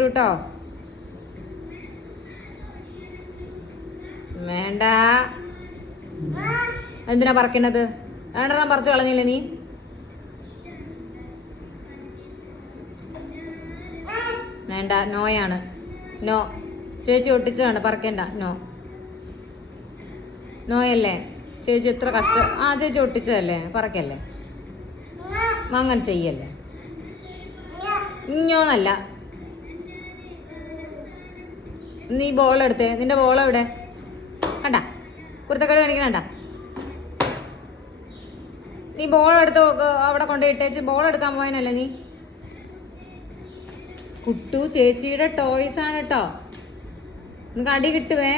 ഇട്ടു കേട്ടോ. വേണ്ട. എന്തിനാ പറിക്കണത്? രണ്ടെണ്ണം പറിച്ചു കളഞ്ഞില്ലേ നീ? വേണ്ട, നോയാണ്. നോ. ചേച്ചി ഒട്ടിച്ചതാണ്, പറിക്കണ്ട. നോ, നോയല്ലേ. ചേച്ചി എത്ര കഷ്ടം. ചേച്ചി ഒട്ടിച്ചതല്ലേ, പറക്കല്ലേ. അങ്ങനെ ചെയ്യല്ലേ. ഇഞ്ഞോന്നല്ല. നീ ബോളെടുത്തേ. നിന്റെ ബോളെവിടെ? കണ്ട കുരുത്തക്കേട് കാണിക്കണണ്ട. നീ ബോളെടുത്ത് അവിടെ കൊണ്ടുപോയിട്ടേച്ച് ബോളെടുക്കാൻ പോയനല്ലേ നീ? കുട്ടു ചേച്ചിയുടെ ടോയ്സ് ആണ് കേട്ടോ. നിനക്ക് അടി കിട്ടുവേ.